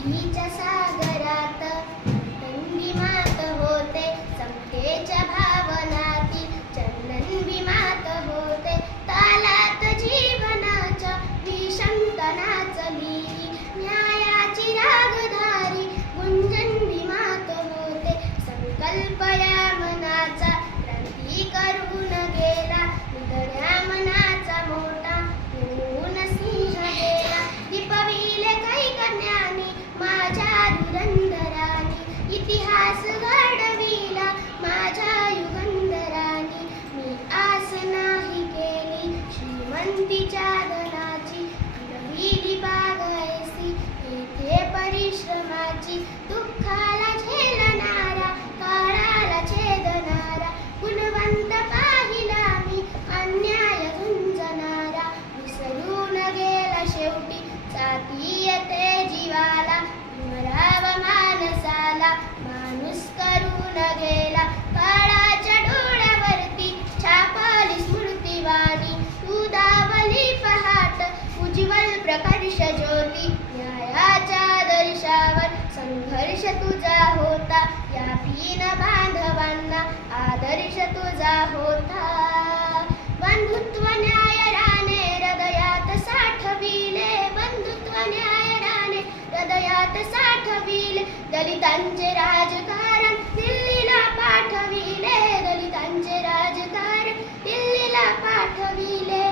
भक्तीच्या सागरात तन्वी मात होते, समतेच्या भावनाती चंदन मात होते, तालात जीवनाच्या विषमता चली, न्यायाची रागधारी गुंजन मात होते, संकल्प या मनाचा क्रांती करून गेला, निधड्या मनाचा मोठा होऊन सिंह गेला, दीपविले कैकन्यानी माझ्या धुरंधरानी, इतिहास घडविला माझ्या युगंधरानी, मी आस नाही केली श्रीमंतीच्या धनाची, फिरविली बाग ऐसी येथे परिश्रमाची, दुःखाला झेलणारा काळाला छेदणारा, गुणवंत पाहिला मी अन्याय झुंजणारा, विसरून गेला शेवटी जातीयते जीवाला, मराव मानसाला माणूस करून गेला, काळाच्या डोळ्यावरती छापली स्मृतिवाणी, उदावली पहाट उज्ज्वल प्रकाश ज्योती, न्यायाच्या दर्शावर संघर्ष तुझा होता, या भीन बांधवांना आदर्श तुझा होता, बंधुत्व न्यायराने हृदयात साठविले, बंधुत्व न्यायराने हृदयात साठविले, दलितांचे राजकारण दिल्लीला पाठविले, दलितांचे राजकारण दिल्लीला पाठविले,